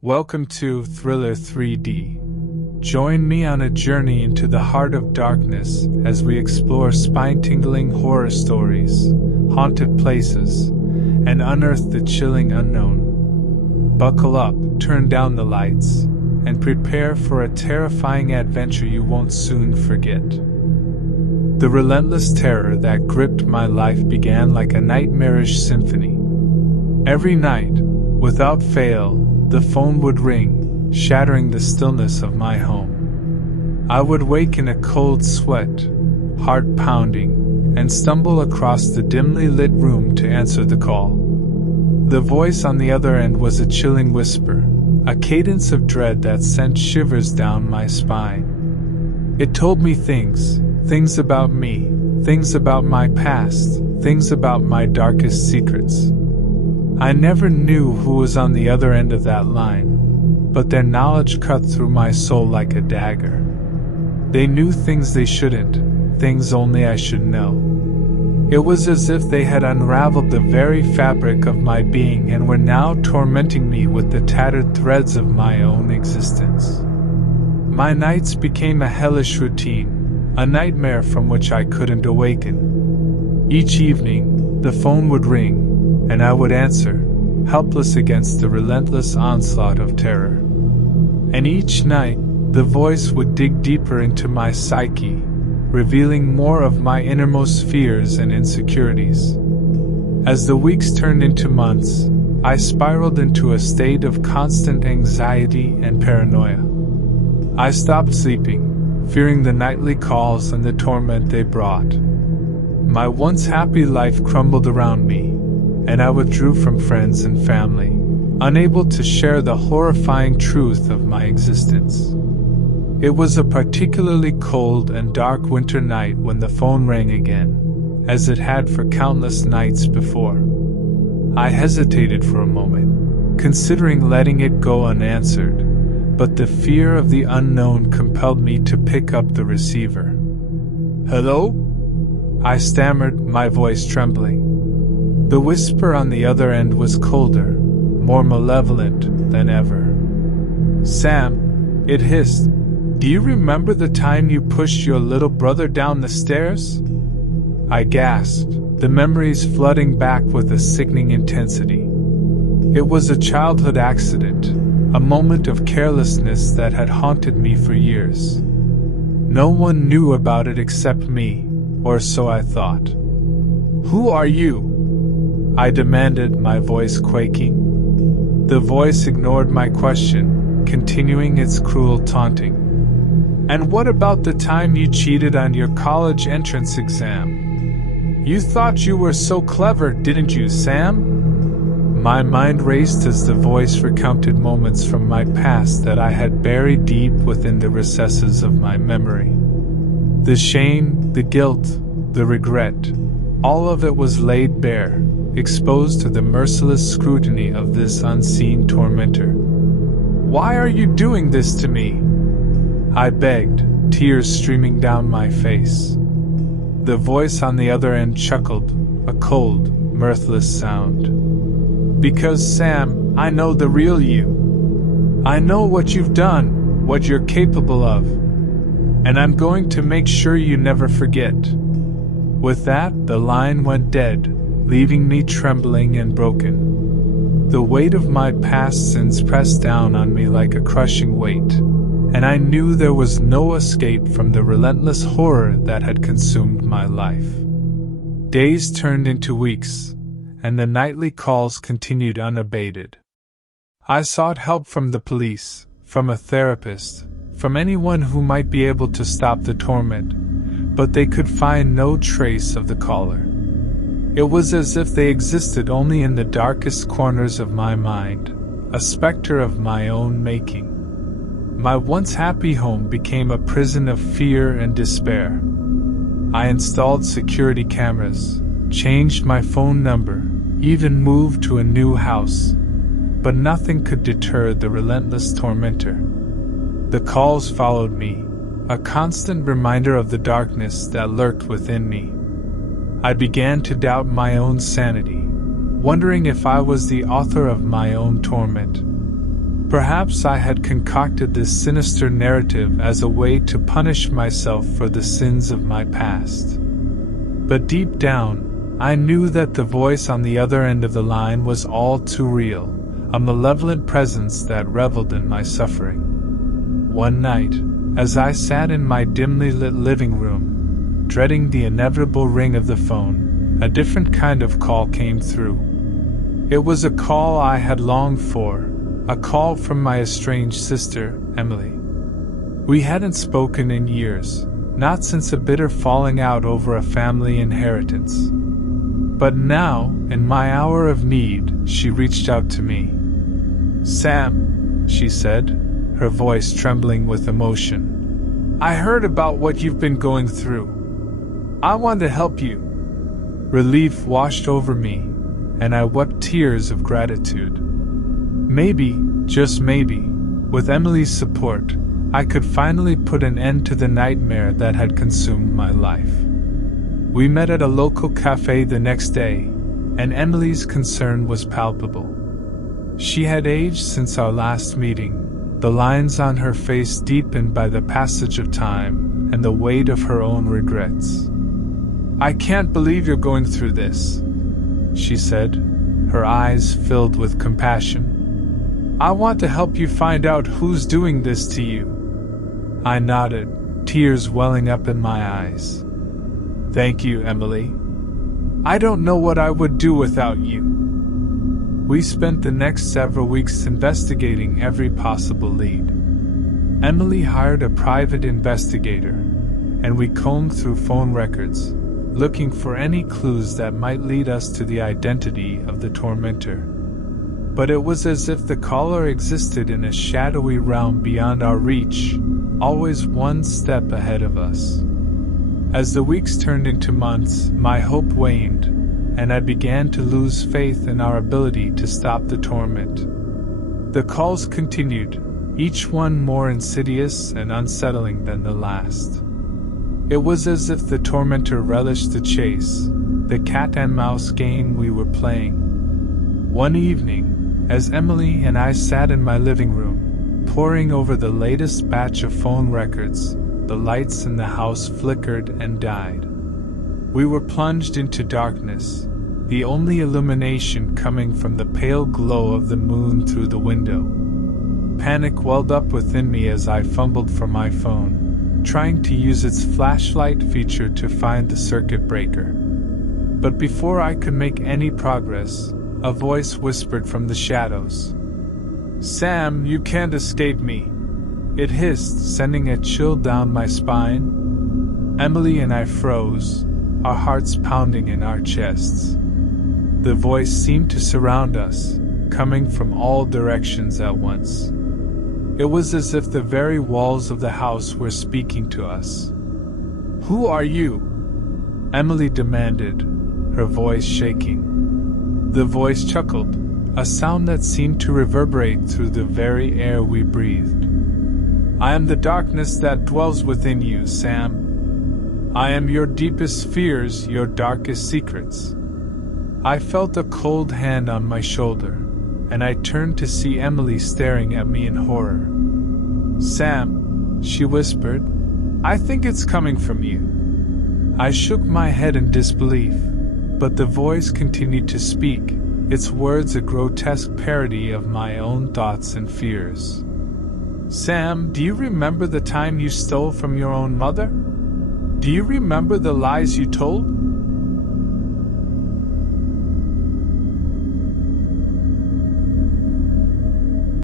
Welcome to Thriller 3D. Join me on a journey into the heart of darkness as we explore spine-tingling horror stories, haunted places, and unearth the chilling unknown. Buckle up, turn down the lights, and prepare for a terrifying adventure you won't soon forget. The relentless terror that gripped my life began like a nightmarish symphony. Every night, without fail, the phone would ring, shattering the stillness of my home. I would wake in a cold sweat, heart pounding, and stumble across the dimly lit room to answer the call. The voice on the other end was a chilling whisper, a cadence of dread that sent shivers down my spine. It told me things about me, things about my past, things about my darkest secrets. I never knew who was on the other end of that line, but their knowledge cut through my soul like a dagger. They knew things they shouldn't, things only I should know. It was as if they had unraveled the very fabric of my being and were now tormenting me with the tattered threads of my own existence. My nights became a hellish routine, a nightmare from which I couldn't awaken. Each evening, the phone would ring, and I would answer, helpless against the relentless onslaught of terror. And each night, the voice would dig deeper into my psyche, revealing more of my innermost fears and insecurities. As the weeks turned into months, I spiraled into a state of constant anxiety and paranoia. I stopped sleeping, fearing the nightly calls and the torment they brought. My once happy life crumbled around me, and I withdrew from friends and family, unable to share the horrifying truth of my existence. It was a particularly cold and dark winter night when the phone rang again, as it had for countless nights before. I hesitated for a moment, considering letting it go unanswered, but the fear of the unknown compelled me to pick up the receiver. "Hello?" I stammered, my voice trembling. The whisper on the other end was colder, more malevolent than ever. "Sam," it hissed, "do you remember the time you pushed your little brother down the stairs?" I gasped, the memories flooding back with a sickening intensity. It was a childhood accident, a moment of carelessness that had haunted me for years. No one knew about it except me, or so I thought. "Who are you?" I demanded, my voice quaking. The voice ignored my question, continuing its cruel taunting. "And what about the time you cheated on your college entrance exam? You thought you were so clever, didn't you, Sam?" My mind raced as the voice recounted moments from my past that I had buried deep within the recesses of my memory. The shame, the guilt, the regret, all of it was laid bare, exposed to the merciless scrutiny of this unseen tormentor. "Why are you doing this to me?" I begged, tears streaming down my face. The voice on the other end chuckled, a cold, mirthless sound. "Because, Sam, I know the real you. I know what you've done, what you're capable of. And I'm going to make sure you never forget." With that, the line went dead, leaving me trembling and broken. The weight of my past sins pressed down on me like a crushing weight, and I knew there was no escape from the relentless horror that had consumed my life. Days turned into weeks, and the nightly calls continued unabated. I sought help from the police, from a therapist, from anyone who might be able to stop the torment, but they could find no trace of the caller. It was as if they existed only in the darkest corners of my mind, a specter of my own making. My once happy home became a prison of fear and despair. I installed security cameras, changed my phone number, even moved to a new house, but nothing could deter the relentless tormentor. The calls followed me, a constant reminder of the darkness that lurked within me. I began to doubt my own sanity, wondering if I was the author of my own torment. Perhaps I had concocted this sinister narrative as a way to punish myself for the sins of my past. But deep down, I knew that the voice on the other end of the line was all too real, a malevolent presence that reveled in my suffering. One night, as I sat in my dimly lit living room, dreading the inevitable ring of the phone, a different kind of call came through. It was a call I had longed for, a call from my estranged sister, Emily. We hadn't spoken in years, not since a bitter falling out over a family inheritance. But now, in my hour of need, she reached out to me. "Sam," she said, her voice trembling with emotion, "I heard about what you've been going through. I want to help you." Relief washed over me, and I wept tears of gratitude. Maybe, just maybe, with Emily's support, I could finally put an end to the nightmare that had consumed my life. We met at a local cafe the next day, and Emily's concern was palpable. She had aged since our last meeting, the lines on her face deepened by the passage of time and the weight of her own regrets. "I can't believe you're going through this," she said, her eyes filled with compassion. "I want to help you find out who's doing this to you." I nodded, tears welling up in my eyes. "Thank you, Emily. I don't know what I would do without you." We spent the next several weeks investigating every possible lead. Emily hired a private investigator, and we combed through phone records, looking for any clues that might lead us to the identity of the tormentor. But it was as if the caller existed in a shadowy realm beyond our reach, always one step ahead of us. As the weeks turned into months, my hope waned, and I began to lose faith in our ability to stop the torment. The calls continued, each one more insidious and unsettling than the last. It was as if the tormentor relished the chase, the cat-and-mouse game we were playing. One evening, as Emily and I sat in my living room, poring over the latest batch of phone records, the lights in the house flickered and died. We were plunged into darkness, the only illumination coming from the pale glow of the moon through the window. Panic welled up within me as I fumbled for my phone, trying to use its flashlight feature to find the circuit breaker. But before I could make any progress, a voice whispered from the shadows. "Sam, you can't escape me," it hissed, sending a chill down my spine. Emily and I froze, our hearts pounding in our chests. The voice seemed to surround us, coming from all directions at once. It was as if the very walls of the house were speaking to us. "Who are you?" Emily demanded, her voice shaking. The voice chuckled, a sound that seemed to reverberate through the very air we breathed. "I am the darkness that dwells within you, Sam. I am your deepest fears, your darkest secrets." I felt a cold hand on my shoulder, and I turned to see Emily staring at me in horror. "Sam," she whispered, "I think it's coming from you." I shook my head in disbelief, but the voice continued to speak, its words a grotesque parody of my own thoughts and fears. "Sam, do you remember the time you stole from your own mother? Do you remember the lies you told?